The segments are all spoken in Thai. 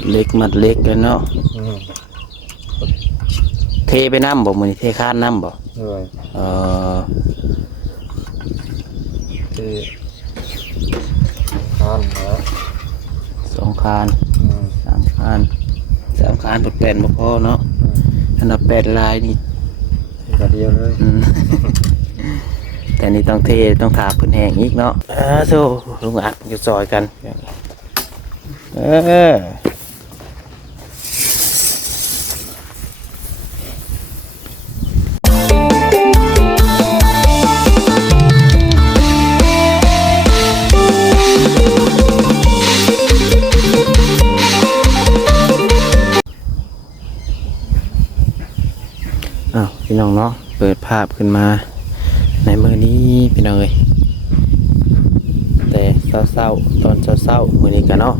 ดเล็กมัดเล็กกันเนาะ อืม เทไปน้ำบ่มื้อนี้เทคานน้ำบ่ เลย เออ ที่ข้ามแล้ว 2คาน อืม 3คาน3คานแปดบ่พอเนาะอันดับ8ลายนี่ ที่กระเดียวเลย แต่นี่ต้องเทต้องถาพื้นแห้งอีกเนาะโซ่ลุงอัดจะซอยกันพี่น้องเนาะเปิดภาพขึ้นมาในมือนี้พี่น้องเอ้ยแต่เศร้าๆตอนเศร้าๆมือนี้กันเนาะ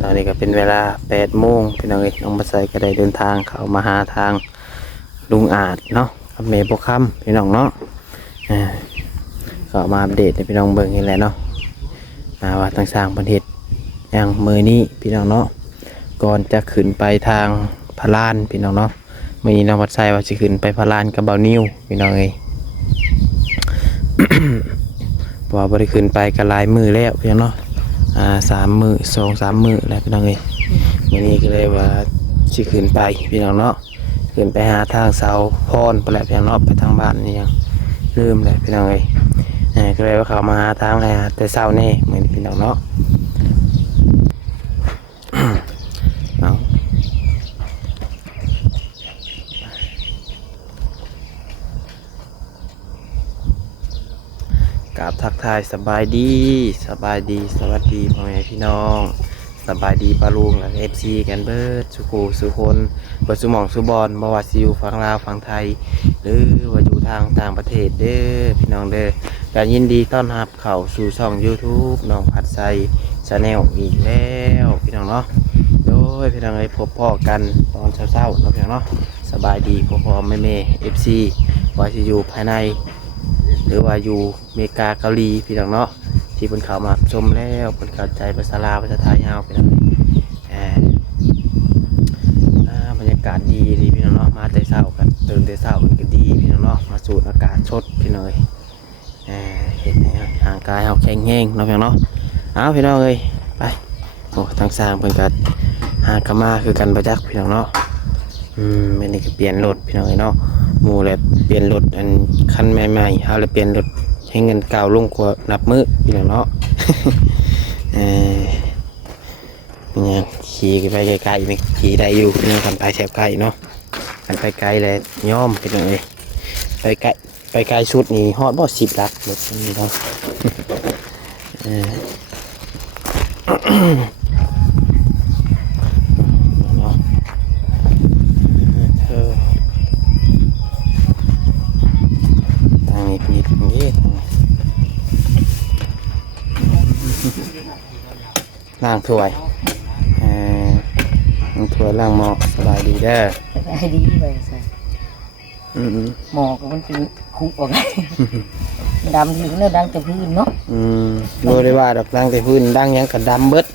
ตอนนี้ก็เป็นเวลา8 โมงพี่น้องเอ้ยน้องมาใส่ก็ได้เดินทางเข้ามาหาทางลุงอาจเนาะกับเมย์บกคำพี่น้องเนาะก็มาอัปเดตให้พี่น้องเบิ่งนี่แหละเนาะว่าทางสร้างประเทศอย่างมือนี้พี่น้องเนาะก่อนจะขึ้นไปทางพะลานพี่น้องเนาะมือนี้น้องวัดไซว่าจะขึ้นไปพะลานกับเบานิ้วพี่น้องเอ้ย เพราะว่าบริขึ้นไปกันหลายมือแล้วพี่น้องเนาะ3 มื้อ2-3 มื้อแล้วพี่น้องเอ้ยวันนี้ก็เลยว่าสิขึ้นไปพี่น้องเนาะขึ้นไปหาทางเสาพรไปแล้วพี่น้องเนาะไปทางบ้านนี่ยังลืมเลยพี่น้องเอ้ยก็เลยว่าเขามาหาทางอะไรแต่เช้านี่เหมือนพี่น้องเนาะ เอากราบทักทายสบายดีสวัสดีพ่อแม่พี่น้องสบายดีปาลุงและFCกันเบิดสุโขสุคนเบิดสุหม่องสุบอลบ่ว่าสิอยู่ฝั่งลาวฝั่งไทยหรือว่าอยู่ทางต่างประเทศเด้อพี่น้องเด้อการยินดีต้อนรับเข้าสู่ช่อง YouTube น้องผัดไซชาแนลอีกแล้วพี่น้องเนาะโดยพี่น้องเอ้ยพบพ่อกันตอนเช้าๆเนาะพี่น้องเนาะสบายดีพ่อแม่ FC ว่าสิอยู่ภายในหรือว่าอยู่อเมริกาเกาหลีพี่น้องเนาะที่เพิ่นเข้ามาชมแล้วเพิ่นเข้าใจภาษาลาวภาษาไทยเฮาพี่น้องบรรยากาศดีพี่น้องเนาะมาแต่เช้ากันตื่นแต่เช้ากันก็ดีพี่น้องเนาะมาสูดอากาศสดพี่น้องเห็นห่างกายเฮาแข็งแรงเนาะพี่น้องเนาะเอาพี่น้องเอ้ยไปโอ้ทางสร้างเพิ่นก็หากมาคือกันประจักษ์พี่น้องเนาะมื้อนี้ก็เปลี่ยนรถพี่น้องเอ้ยเนาะหมู่แล้วเปลี่ยนรถอันคันใหม่ๆเฮาเลยเปลี่ยนรถให้เงินเก่าลงกว่านับมื้อพี่น้องเนาะ เนี่ยขี่ไปไกลๆนี่ขี่ได้อยู่พี่น้องกันไปแถวไกลเนาะกันไปไกลเลยย่อมพี่น้องเลยไปไกลชุดนี่ฮอดบ่10 ลักรถนี่เนาะทางนี้นิดนี้ล่างถ้วยล่างถ้วยล่างหม้อสบายดีเด้อ ให้ดีไปใส่หมอกมันเป็นคุกออกไงดำถึงเนื้อดังแต่พื้นเนาะโดยได้ว่าดอกดังแต่พื้นดังยังกับดำเบิด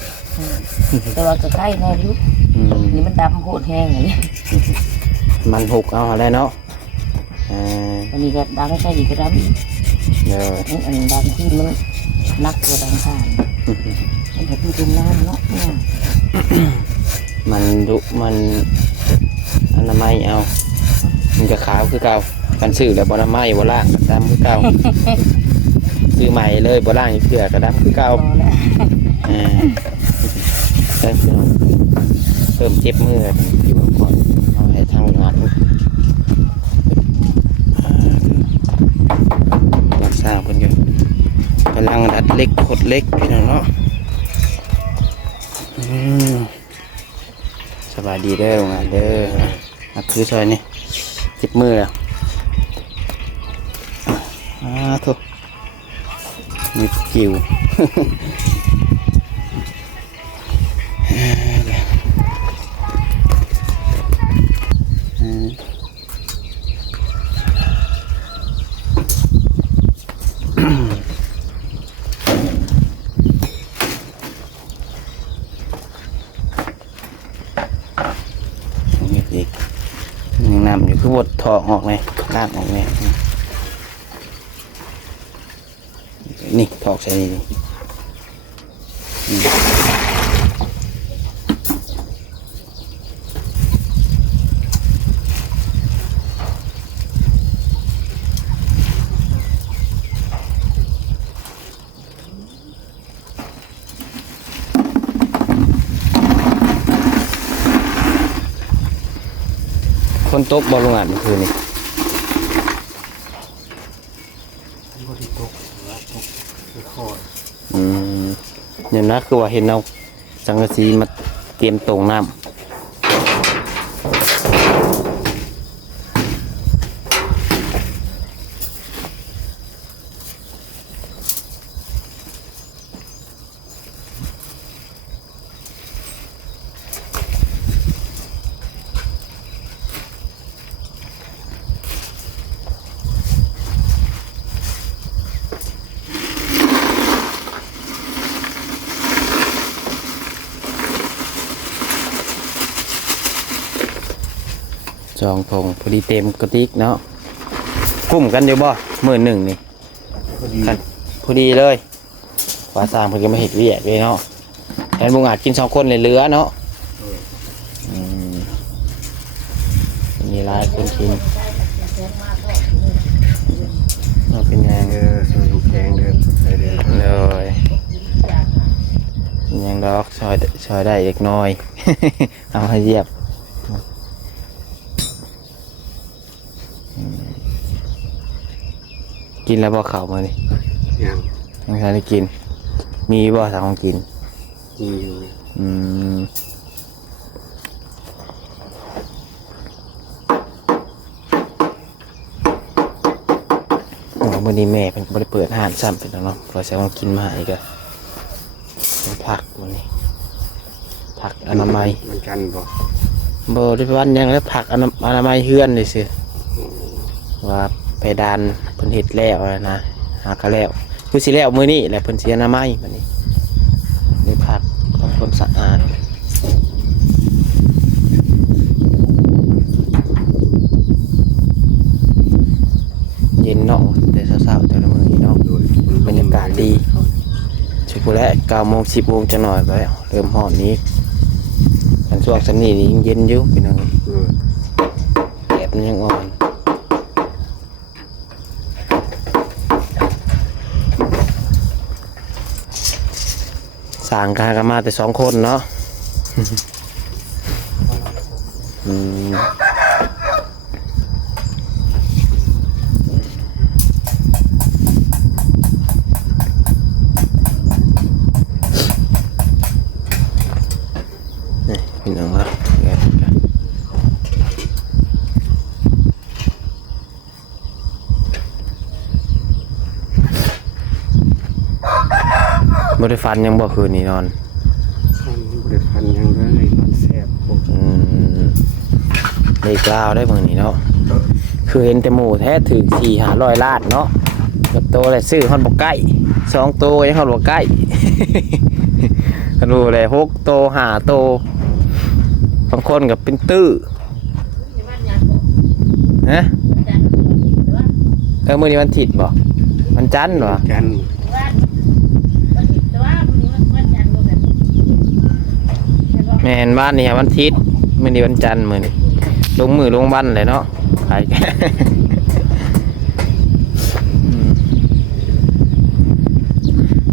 แต่ว่าก็ใกล้แน่ยุนี่มันดำโคตรแห้งเลยมันหุกเอาอะไรเนาะอันนี้ก็ดังใช่ดีก็ดำเดี๋ยวอันดังพื้นมันนักกว่าดังผ่านมันจะเป็นน้ำเนาะมันดุมันอนามัยเอามันจะขาวคือเก่ากันซื้อแล้วบอนามัยบอล่างดำคือเก่าซื้อใหม่เลยบอล่างเผื่อกระดำคือเก่าเพิ่มเจ็บมืออยู่ก่อนเอาให้ทางงานรักษาคนอยู่กำลังดัดเล็กขดเล็กพี่น้องเนาะสบายดีเด้องานเด้อนักคือซอยนี่เจ็บมือแล้วทุกมีจิ๋ว น้ำอยู่คือบดถอกออกไงลากออกไงนี่ถอกใส่นี่คนตกบอลลูนอ่ะเมื่อคืนนี่อย่างนั้นคือว่าเห็นเอาสังกะสีมาเตรียมตรงน้ำจองทงพอดีเต็มกระติกเนาะกุ้มกันอยู่บ่11,000นี่พอดีเลยว่าสร้างเพิ่นก็มาเฮ็ดเวียกเลยเนาะแทนบุงอาจกิน2คนเลยเหลือเนาะมีหลายคนกินเราเป็นยังสวยแข็งเดินใส่เดินเลยยังดอกซอยได้เล็กน้อย เอาให้เยียบกินแล้วบ่เข่ามานี่ยังใครได้กินมีบ่สั่งของกินมีอยู่วันนี้แม่เป็นบริเปิดอาหารซ้ำเป็นแล้วเนาะพอใช้ของกินมาอีกอะเป็นผักวันนี้ผักอนามัยมันกันบ่ได้วันยังแล้วผักอนามัยเฮือนเลยสิว่าไปดานเพิ่นเฮ็ดแล้วนะหากะแล้วคือสิแล้วมื้อนี้แหละเพิ่นสิอนามัยบัดนี้ได้ผักของคนสะอาดเย็นเนาะแต่เช้าๆแต่ละมื้อนี้เนาะบรรยากาศดีสิพุ่นแล้ว 9:00 10:00 จังหน่อยไปแล้วเริ่มร้อนนี้อันช่วงซันนี้นี่ยังเย็นอยู่พี่น้องแดดมันยังอ่อนสร้างกันมาแต่2คนเนาะนี่พี่น้องครับบริฟันยังบ่คืนนี้นอนพันยังเลยมันแซ่บได้กล่าวได้เมื่อนี้เนาะคือเห็นแต่หมูแท้ถึง400-500 ล้านเนาะกับโตเลยซื้อฮอดบ่ใกล้2โตยังฮอดบ่ใกล้กันดูเลย6โต5โตบางคนก็เป็นตื้อฮะมื้อนี้วันอาทิตย์บ่วันจันทร์บ่จันทร์แม่นบ้านนี่วันอาทิตย์มื้อนี้วันจันทร์มื้อนี้ลงมือลงวันเลยเนาะขาย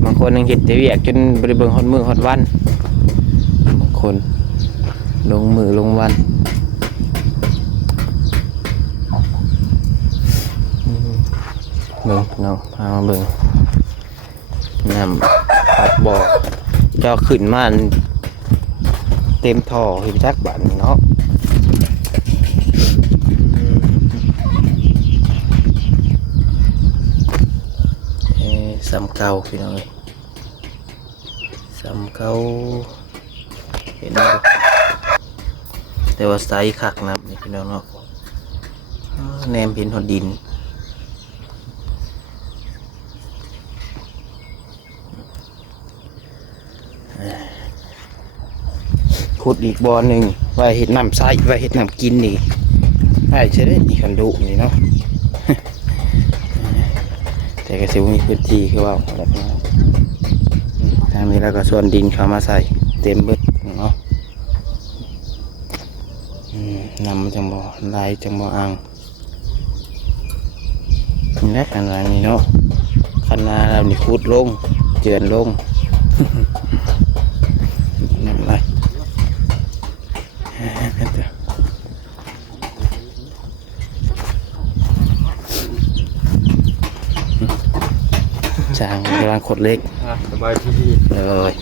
บางคนยังเฮ็ดแต่เวียกจนบ่ได้เบิ่งฮอดมื้อฮอดวันบางคนลงมือลงวันเบิ่งเนาะพามาเบิ่งน้ำปัดบ่อเจ้าขึ้นมาเต็มท่อหิบจักบันเนาะสำเกาพี่น้องเลยสำเกาเห็นไหมแต่ว่าไซส์คักนะนี่พี่น้องเนาะแนมเห็นหดดินขุดอีกบ่อหนึ่งไว้เห็ดน้ำใสไว้เห็ดน้ำกินนี่ ได้ใช่ได้มีคันดุนี่เนาะ แต่ก็สิมีพื้นที่คือว่าแบบนี้ทางนี้แล้วก็ส่วนดินเข้ามาใส่เต็มเบิดเนาะนำจังบ่ลายจังบ่อ่างนี่แหละกันว่านี่เนาะคันนาเรานี่ขุดลงเจือนลง นั่นไรจางกำลังขดเล็ก สบายที่ดี เลย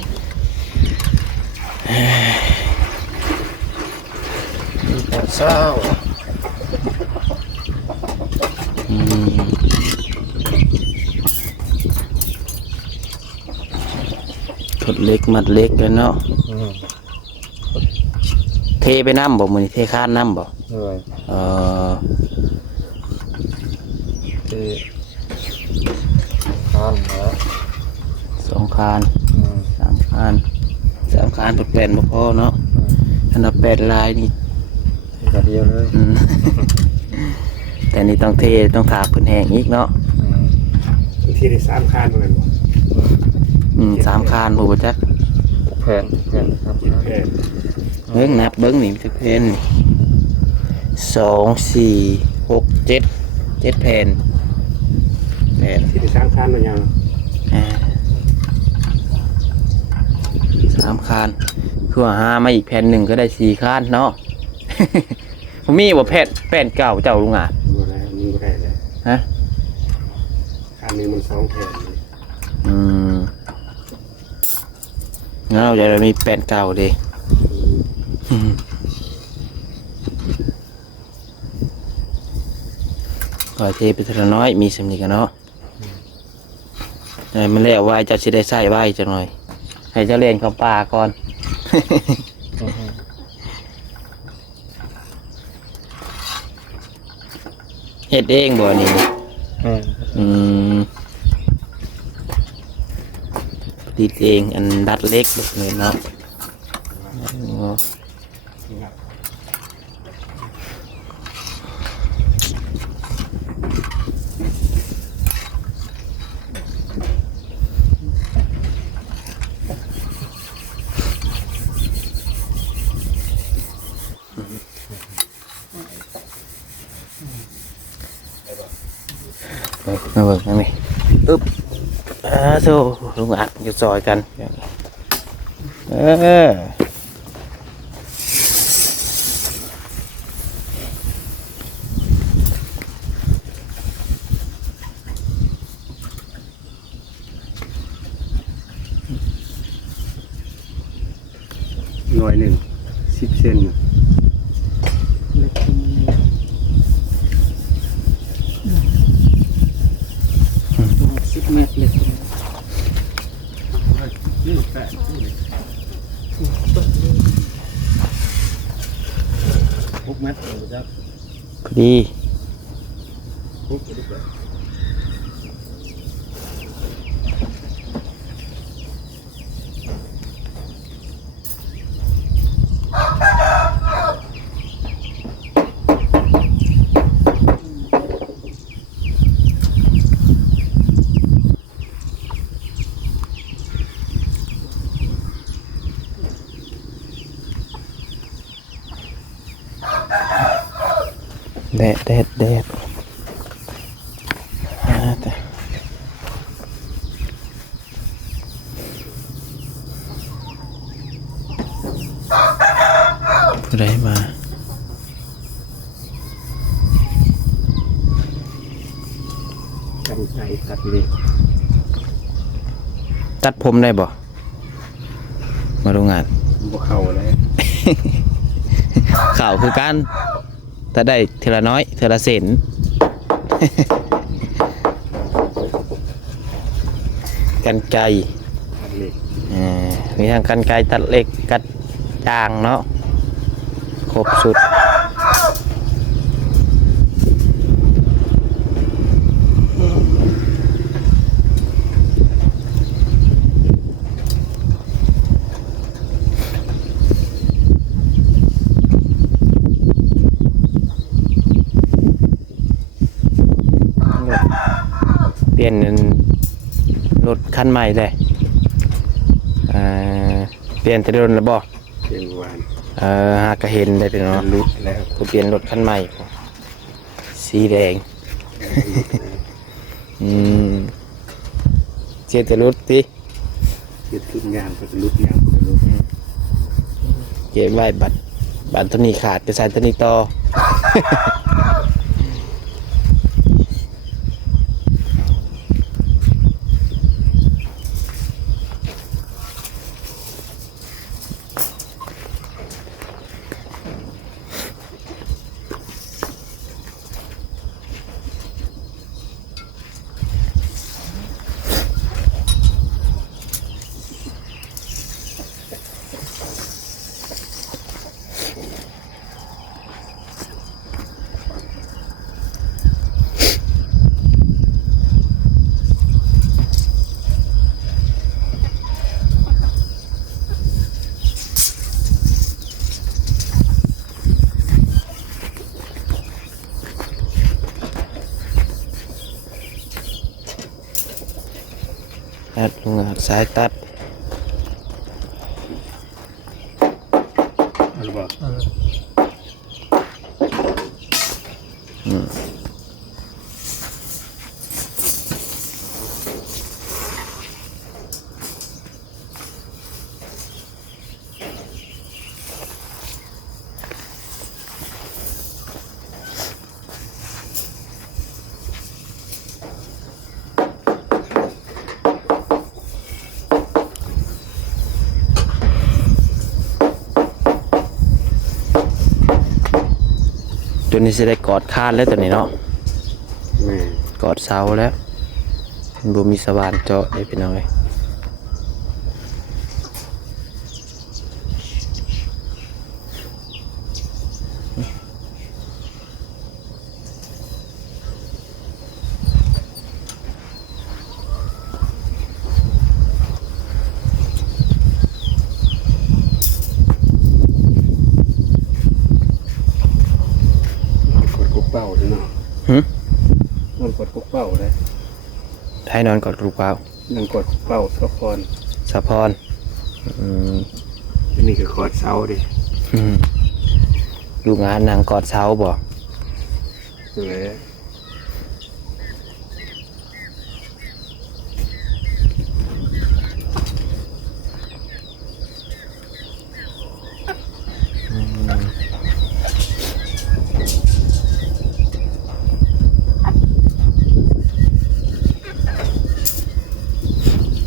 เศร้าขดเล็กมัดเล็กกันเนาะเทไปน้ำบ่มือนี่เทคาดน้ำบ่ เลย ที่ทานนะ 2 คาน 3 คาน3 คานเป็นแปดบ่พอเนาะอันดับ8 ลายนี่ กระเดียวเลย แต่นี่ต้องเทต้องถากพื้นแห้งอีกเนาะ ที่ได้3 คานเหมือนกัน 3 คานบ่บ่จัก แผ่นครับแผ่น เบิ้งนับเบิ้งนี่จะเพน2 4 6 7แผ่นที่ได้3 คานมันยัง 3 คานคือว่าหามาอีกแผ่นหนึ่งก็ได้4 คานเนาะ ผมมีบ่แผ่นเก่าเจ้าลุงอ่ะ บ่ได้มีบ่ได้เลย ฮะ คานนึงมัน2 แผ่น งั้นเราจะมีแผ่นเก่าดิก่อยเทไปทีละน้อยมีสำนีกันเนาะมันแล้วไว้จะสิได้ใส่ไว้จังหน่อยให้เจ้าเล่นเข้าป่าก่อน เฮ็ดเองบ่นี่ติดเองอันดัดเล็กแบบนี้เนาะมาเบิ่งนั่นนี่อึ๊บโซ่ลุงอัดจะซอยกันหน่วยหนึ่ง10 เซน 10 เมตรเลย 6 เมตรจ้ะ พอดี แดดแต่ผู้ใดมากันไกตัดเล็ก ตัดผมได้บ่มาดูงาน บ่เข้าเลย ข่าวคือการถ้าได้เทละน้อยเทละเซน กันไกร ตัดเล็ก มีทางกันไกรตัดเหล็กกัดจางเนาะครบสุด เปลี่ยนรถคันใหม่เลยเปลี่ยนแต่รถแล้วบ่ เปลี่ยนวาน หากระเห็นได้เป็นเนาะ ลุดแล้ว ผู้เปลี่ยนรถคันใหม่สีแดงเสียแต่รถติ เก็บทุกอย่างก็จะลุดยางก็ลุด เก็บไว้บัตรตัวนี้ขาดจะใส่ตัวนี้ต่อ ตัดลุงสายตัด เอาหรือเปล่า ตัวนี้จะได้กอดคานแล้วตัวนี้เนาะ แม่ กอดเสาแล้วมันบ่มีสว่านเจาะได้พี่น้องเอ้ยกดกุ๊กเป้าเลยเนาะ หึ นั่นกดกุ๊กเป้าเลย ให้นอนกอดลูกเปล่า นั่นกดกุ๊กเป้าสะพอน สะพอนอืม อันนี้ก็กอดเสาดิ ลูกงานนางกอดเสาบ่ เลย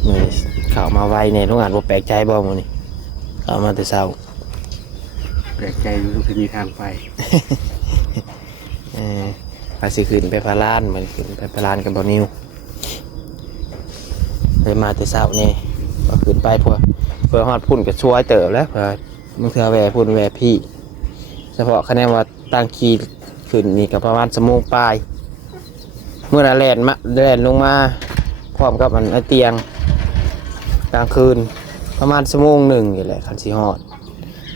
มื้อนี้เข้ามาไวเนี่ยลูกงานบ่แปลกใจบ่มื้อนี้เข้ามาแต่เช้า แปลกใจอยู่ที่มีทางไป ไปสิขึ้นไปพารานเหมือนขึ้นไปพารานกับบ่นิวเลยมาแต่เช้านี่ก็ขึ้นไปเพื่อฮอดพุ่นก็ช่วยเติบแล้วเพื่อมึงเถื่อแหวพุ่นแหวพี่เฉพาะคะแนนว่าตั้งคีย์ขึ้นนี่ก็ประมาณชั่วโมงปลายเมื่อน่ะแล่นลงมาพร้อมกับมันไอ้เตียงกลางคืนประมาณชั่วโมงหนึ่งนี่แหละคันสิฮอด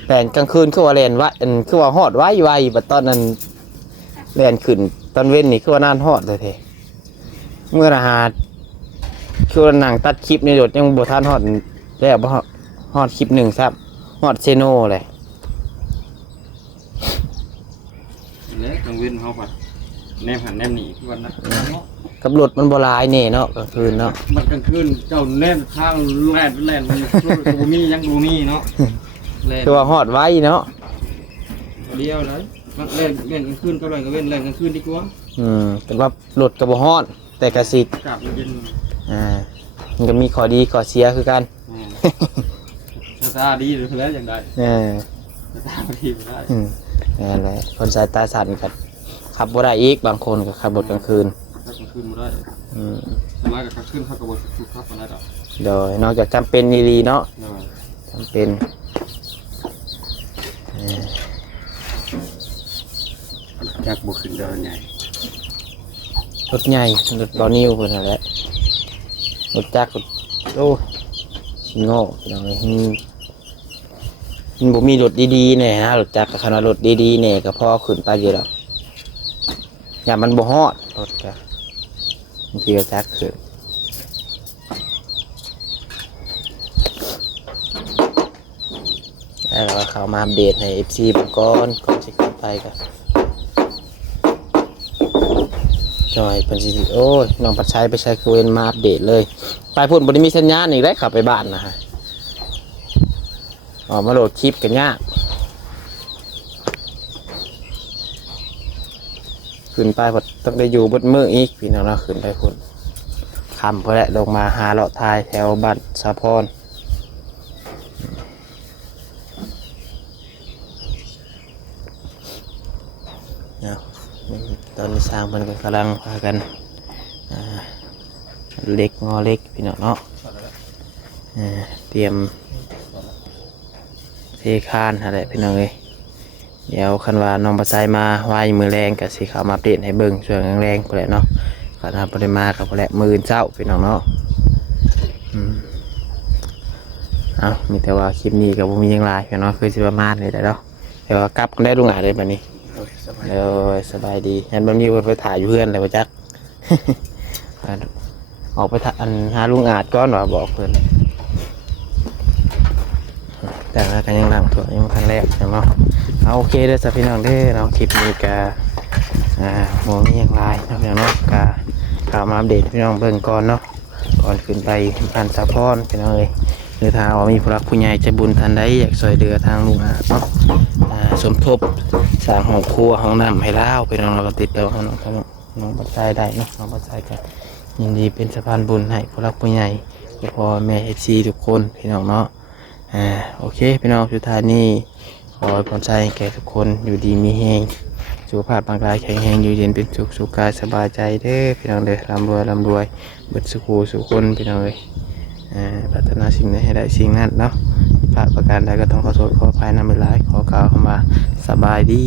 แล่นกลางคืนคือว่าแล่นวะคือว่าฮอดไวบัดตอนนั้นแล่นขึ้นตอนเว้นนี่คือว่านานฮอดเลยเท่เมื่อน่ะหาคือว่าหนังตัดคลิปในรถยังบ่ทันฮอดแล้วบ่ฮอดคลิปหนึ่งครับฮอดเซโนเลย แล้วกลางเว้นเขาปัดแนมหันแนมหนีทุกวันนะ กับรถมันบ่หลายแน่เนาะกลางคืนเนาะ มันกลางคืนเจ้าแนมทางแล่นมันกูมียังกูมีเนาะแล่น คือว่าฮอดไว้เนาะ เดียวเลยมันเล่นกลางคืนก็เล่นก็เว้นเล่นกลางคืนดีกว่า แต่ว่ารถก็บ่ฮอดแต่ก็สิ กลับมาเย็น มันก็มีข้อดีข้อเสียคือกัน สตาร์ดีหรือแล้วอย่างใดสตาร์ดีไม่ได้ นั่นแหละคนสายตาสั่นกันขับบ่ได้อีกบางคนก็ขับรถกลางคืน ถ้ากลางคืนไม่ได้สมัยกับกลางคืนเขากระบดถูกทับมาได้หรอ โดยนอกจากจำเป็นดีๆเนาะจำเป็น จากบุกขึ้นดอยใหญ่ รถใหญ่รถบอนิวเพิ่นนั่นแหละรถจักรรถโอ้ชิโง่พี่น้องเอ้ยมันบ่มีรถดีๆแน่นะรถจักรกับขนาดรถดีๆแน่ก็พอขึ้นไปอยู่แล้วอย่ามันบ่ฮอดรถก็ บางทีก็จักขึ้นแล้วเราเข้ามาอัปเดตให้ FC บุก่อนสิเข้าไปกันจอยเป็นสิโอ้ยน้องปัดชัยไปใช้คือเวนมาอัปเดตเลยไปพูดบริมีสัญญาณอีกได้ขับไปบ้านนะฮะออกมาโหลดคลิปกันยากขึ้นไปพอต้องได้อยู่บนมืออีกพี่น้องเราขึ้นไปพุ่นคำพอแหละลงมาหาเลาะทายแถวบ้านสะพรตอนนี้สร้างมันก็กำลังพากันเล็กงอเล็กพี่น้องเนาะเตรียมเทคานอะไรพี่น้องเลยเดี๋ยวคันว่าน้องปัสไซมาไหวมือแรงกับสีขาวมาเปลี่ยนให้เบิ่งส่วนแรงๆพอแหละเนาะขนาดปริมากับพอแหละมือเจ้าพี่น้องเนาะเอามีแต่ว่าคลิปนี้กับผมมียังไงพี่น้องคือสิประมาณเลยแต่เนาะเดี๋ยวกลับกันได้ลุงอาเลยแบบนี้เดี๋ยวสบายดีงั้นบางทีไปถ่ายอยู่เพื่อนเลยว่าจัก ออกไปหาลุงอาจก้อนว่าบอกเพื่อนแต่ละกันยังหลังตัวยังคันแรกเนาะเอาโอเคเด้อจ้ะพี่น้องเด้อเนาะคลิปนี้กะมองนี่ยังไงเนาะพี่น้องเนาะกะข่าวมาอัปเดตพี่น้องเบิ่งก่อนเนาะก่อนขึ้นไปบ้านสะพรพี่น้องเลยหรือถ้าว่ามีผู้รักผู้ใหญ่ใจบุญทันใดอยากช่วยเหลือทางลุงอาจเนาะสมทบสร้างห้องครัวห้องน้ำให้เล่าพี่น้องเราก็ติดต่อน้องปัจจัยได้เนาะน้องปัจจัยกันยินดีเป็นสะพานบุญให้ผู้รักผู้ใหญ่พ่อแม่FCทุกคนพี่น้องเนาะโอเคพี่น้องสุดท้ายนี้ขอให้พรใจแก่ทุกคนอยู่ดีมีแฮงสุขภาพร่างกายแข็งแรงอยู่เย็นเป็นสุขสุขกายสบายใจเด้อพี่น้องเด้อร่ำรวยเบิดสุขสุขคนพี่น้องเลยพัฒนาสิ่งใดให้ได้สิ่งนั้นเนาะพลาดประการใดก็ต้องขอโทษขออภัยนำไปหลายขอกล่าวคำว่าสบายดี